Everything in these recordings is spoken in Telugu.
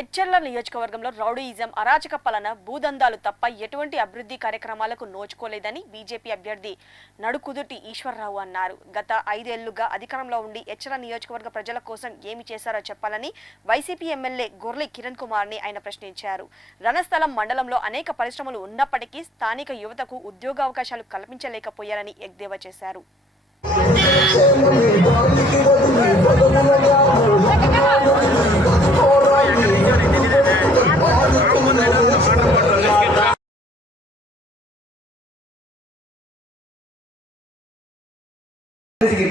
ఎచ్చెర్ల నియోజకవర్గంలో రౌడీయిజం, అరాచక పాలన, భూదందాలు తప్ప ఎటువంటి అభివృద్ధి కార్యక్రమాలకు నోచుకోలేదని బీజేపీ అభ్యర్థి నడుకుదుటి ఈశ్వర్రావు అన్నారు. గత 5 ఏళ్లుగా అధికారంలో ఉండి ఎచ్చెర్ల నియోజకవర్గ ప్రజల కోసం ఏమి చేశారో చెప్పాలని వైసీపీ ఎమ్మెల్యే గొర్లె కిరణ్ కుమార్ని ఆయన ప్రశ్నించారు. రణస్థలం మండలంలో అనేక పరిశ్రమలు ఉన్నప్పటికీ స్థానిక యువతకు ఉద్యోగావకాశాలు కల్పించలేకపోయారని ఎద్దేవా చేశారు.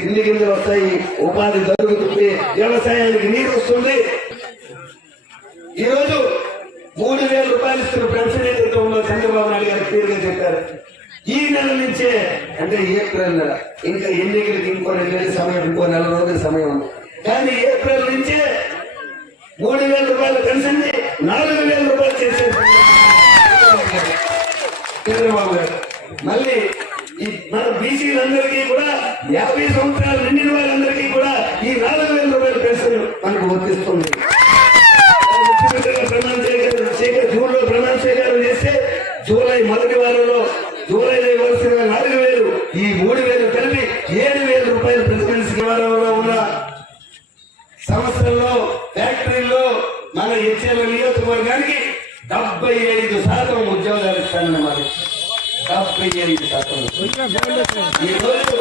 తిండి గింజలు వస్తాయి, ఉపాధి జరుగుతుంది, వ్యవసాయానికి నీరు వస్తుంది. ఈరోజు 3,000 రూపాయలు ఇస్తున్న పెన్షన్ ఏదైతే ఉందో చంద్రబాబు నాయుడు గారు క్లియర్గా చెప్పారు. ఈ నెల నుంచే అంటే ఏప్రిల్ నెల, ఇంకా ఎన్నికలకి ఇంకో 2 నెలల సమయం, ఇంకో 4 రోజుల సమయం ఉంది. కానీ ఏప్రిల్ నుంచే 3,000 రూపాయల పెన్షన్ ని 4,000 రూపాయలు చేశారు చంద్రబాబు గారు. మళ్ళీ మన బీసీలందరికీ కూడా 50 సంవత్సరాలు నిండిన వారందరికీ కూడా ఈ 4,000 రూపాయల పెన్షన్ మనకు వర్తిస్తుంది. జూన్లో ప్రమాణ స్వీకారం చేస్తే జూలై మొదటి వారంలో జూలైలో ఇవ్వాల్సిన 4,000, ఈ 3,000 కలిపి 7,000 రూపాయలు ప్రతి మనిషికి వారంలో ఉన్న సంవత్సరంలో ఫ్యాక్టరీల్లో మన ఎచ్చెర్ల నియోజకవర్గానికి 75% ఉద్యోగాలు ఇస్తానన్నమాట. 75%. ఈ రోజు